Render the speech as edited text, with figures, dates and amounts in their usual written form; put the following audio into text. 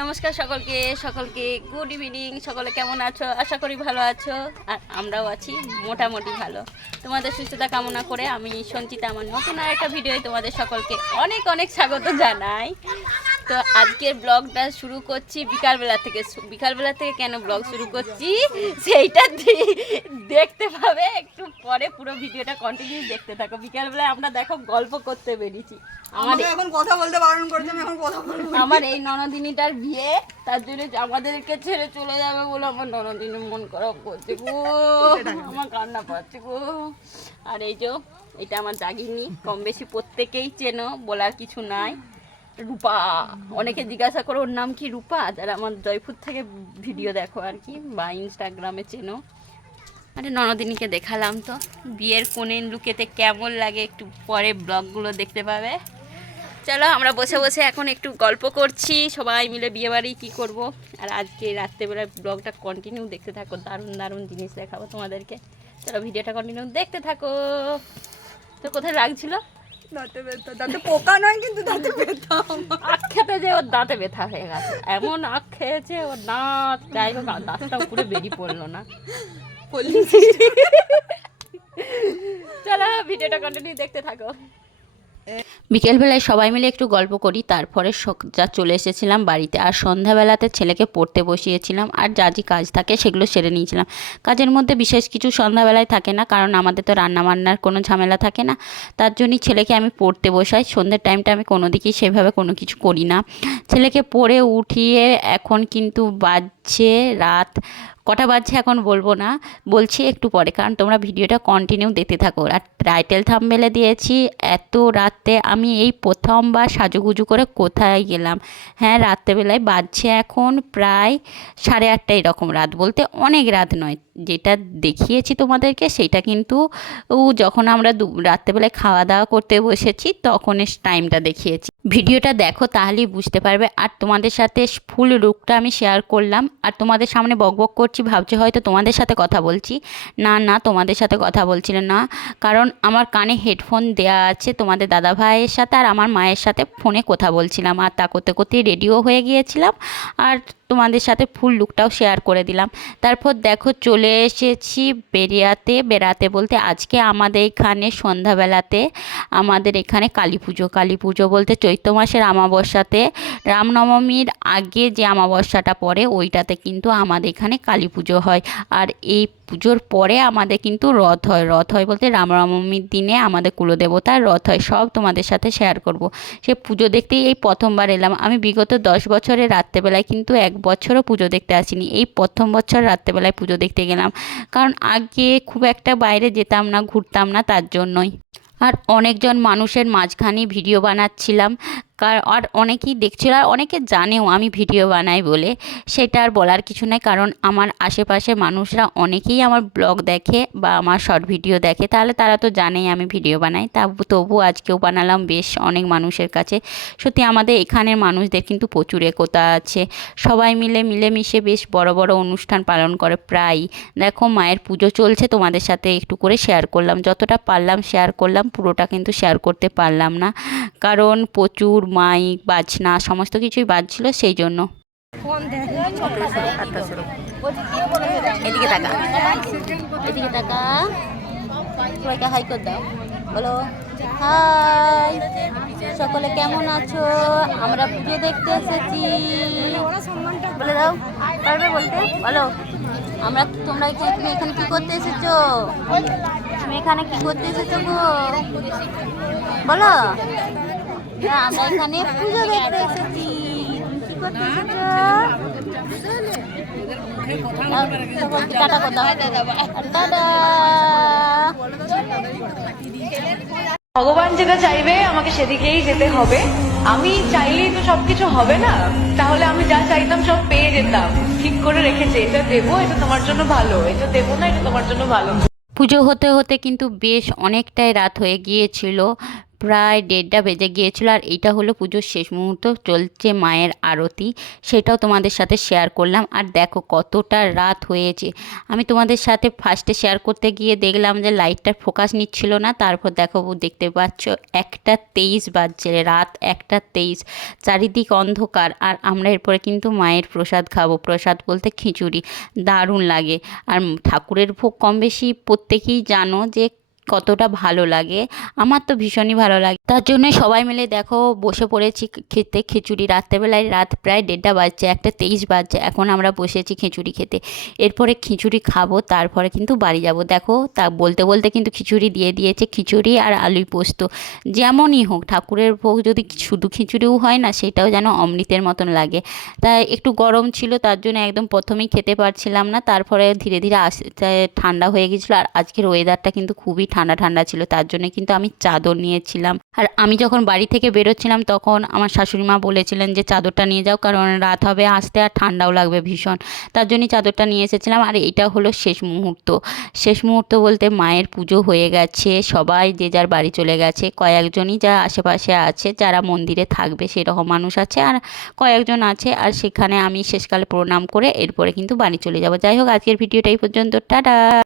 নমস্কার সকলকে সকলকে গুড ইভিনিং। সকলে কেমন আছো? আশা করি ভালো আছো, আর আমরাও আছি মোটামুটি ভালো। তোমাদের সুস্থতা কামনা করে আমি সঞ্চিতা আমার নতুন আর একটা ভিডিওয় তোমাদের সকলকে অনেক অনেক স্বাগত জানাই। তো আজকের ব্লগটা শুরু করছি বিকালবেলা থেকে। বিকালবেলা থেকে কেন ব্লগ শুরু করছি সেইটা দেখতে পাবে একটু পরে। পুরো ভিডিওটা কন্টিনিউ দেখতে থাকো। বিকালবেলা আমরা দেখো গল্প করতে বেরিয়েছি। এখন কথা বলতে বারণ করেছে, আমি এখন কথা বলবো। আমার এই ননদিনীটার বিয়ে, তার জন্য আমাদেরকে ছেড়ে চলে যাবে বলে আমার ননদিনী মন খারাপ করছে গো, আমার কান্না পাচ্ছে গো। আর এই যে এটা আমার দাগিনী, কম বেশি প্রত্যেকেই চেনো, বলার কিছু নাই। রূপা, অনেকে জিজ্ঞাসা করো ওর নাম কি রূপা, যারা আমার জয়পুর থেকে ভিডিও দেখো আর কি, বা ইনস্টাগ্রামে চেনো। আরে ননদিনীকে দেখালাম, তো বিয়ের কোণে লুকেতে কেমন লাগে একটু পরে ব্লগগুলো দেখতে পাবে। চলো আমরা বসে বসে এখন একটু গল্প করছি সবাই মিলে বিয়েবাড়ি কী করব। আর আজকে রাত্রেবেলায় ব্লগটা কন্টিনিউ দেখতে থাকো, দারুণ দারুণ জিনিস দেখাবো তোমাদেরকে। চলো ভিডিওটা কন্টিনিউ দেখতে থাকো। তো কোথায় লাগছিল? দাঁতে ব্যথা, দাঁতে পোকা নয় কিন্তু দাঁতে ব্যথা। আখ খেতে যে ওর দাঁতে ব্যথা হয়ে গেছে, এমন আখ খেয়েছে ওর দাঁত, যাই হোক দাঁতটা উপরে বেরিয়ে পড়লো না। চলো ভিডিওটা কন্টিনিউ দেখতে থাকো। বিকেলবেলায় সবাই মিলে একটু গল্প করি, তারপরে যা চলে এসেছিলাম বাড়িতে। আর সন্ধ্যাবেলাতে ছেলেকে পড়তে বসিয়েছিলাম, আর যা যে কাজ থাকে সেগুলো সেরে নিয়েছিলাম। কাজের মধ্যে বিশেষ কিছু সন্ধ্যাবেলায় থাকে না, কারণ আমাদের তো রান্নাবান্নার কোনো ঝামেলা থাকে না। তার জন্যই ছেলেকে আমি পড়তে বসাই। সন্ধ্যের টাইমটা আমি কোনো দিকেই সেভাবে কোনো কিছু করি না। ছেলেকে পড়ে উঠিয়ে এখন কিন্তু বাজছে রাত, কটা বাজছে এখন বলবো না, বলছি একটু পরে, কারণ তোমরা ভিডিওটা কন্টিনিউ দেখতে থাকো। আর টাইটেল থাম্বনেলে দিয়েছি এত রাতে আমি এই প্রথমবার সাজুগুজু করে কোথায় গেলাম। হ্যাঁ, রাত্রেবেলায় বাজছে এখন প্রায় 8:30 এরকম। রাত বলতে অনেক রাত নয়, যেটা দেখিয়েছি তোমাদেরকে সেটা কিন্তু যখন আমরা রাত্রেবেলায় খাওয়া দাওয়া করতে বসেছি তখন টাইমটা দেখিয়েছি। ভিডিওটা দেখো তাহলেই বুঝতে পারবে। আর তোমাদের সাথে ফুল লুকটা আমি শেয়ার করলাম। আর তোমাদের সামনে বকবক করছি ভাবছি হয়তো তোমাদের সাথে কথা বলছি, না না তোমাদের সাথে কথা বলছিলেন না, কারণ আমার কানে হেডফোন দেয়া আছে। তোমাদের দাদা ভাইয়ের সাথে আর আমার মায়ের সাথে ফোনে কথা বলছিলাম, আর তা করতে করতেই রেডিও হয়ে গিয়েছিলাম। আর তোমাদের সাথে ফুল লুকটাও শেয়ার করে দিলাম। তারপর দেখো চলে এসেছি বেড়াতে বলতে আজকে আমাদের এখানে সন্ধ্যাবেলাতে আমাদের এখানে কালী পুজো বলতে চৈত্র মাসের অমাবস্যাতে, রামনবমীর আগে যে অমাবস্যাটা পড়ে ওইটাতে কিন্তু আমাদের এখানে কালী পুজো হয়। আর এই পুজোর পরে আমাদের কিন্তু রথ হয় বলতে রামনবমীর দিনে আমাদের কুলদেবতার রথ হয়। সব তোমাদের সাথে শেয়ার করব। সে পুজো দেখতেই এই প্রথমবার এলাম। আমি বিগত 10 বছরের রাত্রেবেলায় কিন্তু এক বছরও পুজো দেখতে আসিনি, এই প্রথম বছর রাত্রেবেলায় পুজো দেখতে গেলাম, কারণ আগে খুব একটা বাইরে যেতাম না, ঘুরতাম না, তার জন্যই। আর অনেকজন মানুষের মাঝখানে ভিডিও বানাচ্ছিলাম, আর অনেকেই দেখছিল, আর অনেকে জানেও আমি ভিডিও বানাই বলে, সেটা আর বলার কিছু নেই। কারণ আমার আশেপাশে মানুষরা অনেকেই আমার ব্লগ দেখে বা আমার শর্ট ভিডিও দেখে, তাহলে তারা তো জানেই আমি ভিডিও বানাই। তবু আজকেও বানালাম বেশ অনেক মানুষের কাছে। সত্যি আমাদের এখানের মানুষদের কিন্তু প্রচুর একতা আছে, সবাই মিলেমিশে বেশ বড় বড় অনুষ্ঠান পালন করে প্রায়। দেখো মায়ের পুজো চলছে, তোমাদের সাথে একটু করে শেয়ার করলাম, যতটা পারলাম শেয়ার করলাম, পুরোটা কিন্তু শেয়ার করতে পারলাম না, কারণ প্রচুর মাইক বাজনা সমস্ত কিছুই বাজছিল, সেই জন্য। এদিকে টাকা, এদিকে টাকা, সবাইকে হাই করে দাও, বলো হাই। সকলে কেমন আছো? আমরা পুজো দেখতে এসেছি, বলে দাও, পারবে বলতে? বলো তোমরা তুমি এখানে কি করতে এসেছো? তুমি এখানে কি করতে এসেছো গো? বলো। না, আমরা এখানে পুজো দেখতে এসেছি। কি করতে এসেছো? টাটা কথা, টাটা। ভগবান যেটা চাইবে আমাকে সেদিকেই যেতে হবে। আমি চাইলেই তো সবকিছু হবে না, তাহলে আমি যা চাইতাম সব পেয়ে যেতাম। ঠিক করে রেখেছে, এটা দেবো, এটা তোমার জন্য ভালো, এটা দেবো না, এটা তোমার জন্য ভালো। পুজো হতে হতে কিন্তু বেশ অনেকটাই রাত হয়ে গিয়েছিল, প্রায় 1:30 বেজে গিয়েছিল। আর এইটা হলো পুজোর শেষ মুহূর্ত, চলছে মায়ের আরতি, সেটাও তোমাদের সাথে শেয়ার করলাম। আর দেখো কতটা রাত হয়েছে। আমি তোমাদের সাথে ফার্স্টে শেয়ার করতে গিয়ে দেখলাম যে লাইটটার ফোকাস নিচ্ছিল না, তারপর দেখো দেখতে পাচ্ছ 1:23 বাজছে, রাত 1:23, চারিদিক অন্ধকার। আর আমরা এরপরে কিন্তু মায়ের প্রসাদ খাবো, প্রসাদ বলতে খিচুড়ি, দারুণ লাগে। আর ঠাকুরের ভোগ কম বেশি প্রত্যেকেই জানো যে কতটা ভালো লাগে, আমার তো ভীষণই ভালো লাগে। তার জন্য সবাই মিলে দেখো বসে পড়েছি খেতে খিচুড়ি। রাত্রেবেলায় রাত প্রায় 1:30 বাজছে, 1:23 বাজছে, এখন আমরা বসেছি খিচুড়ি খেতে। এরপরে খিচুড়ি খাবো, তারপরে কিন্তু বাড়ি যাব। দেখো তা বলতে বলতে কিন্তু খিচুড়ি দিয়ে দিয়েছে, খিচুড়ি আর আলুই পোস্ত। যেমনই হোক ঠাকুরের ভোগ যদি শুধু খিচুড়িও হয় না, সেটাও যেন অমৃতের মতন লাগে। তাই একটু গরম ছিল, তার জন্য একদম প্রথমেই খেতে পারছিলাম না, তারপরে ধীরে ধীরে আস্তে ঠান্ডা হয়ে গেছিলো। আর আজকের ওয়েদারটা কিন্তু খুবই ঠান্ডা ঠান্ডা ছিল, তার জন্য কিন্তু আমি চাদর নিয়েছিলাম। আর আমি যখন বাড়ি থেকে বেরোচ্ছিলাম তখন আমার শাশুড়ি মা বলেছিলেন যে চাদরটা নিয়ে যাও, কারণ রাত হবে আসতে আর ঠান্ডাও লাগবে ভীষণ, তার জন্যই চাদরটা নিয়ে এসেছিলাম। আর এটা হলো শেষ মুহূর্ত, শেষ মুহূর্ত বলতে মায়ের পুজো হয়ে গেছে, সবাই যে যার বাড়ি চলে গেছে। কয়েকজনই যারা আশেপাশে আছে, যারা মন্দিরে থাকবে সেরকম মানুষ আছে, আর কয়েকজন আছে। আর সেখানে আমি শেষকালে প্রণাম করে এরপরে কিন্তু বাড়ি চলে যাব। যাই হোক, আজকের ভিডিওটা এই পর্যন্ত, টাটা।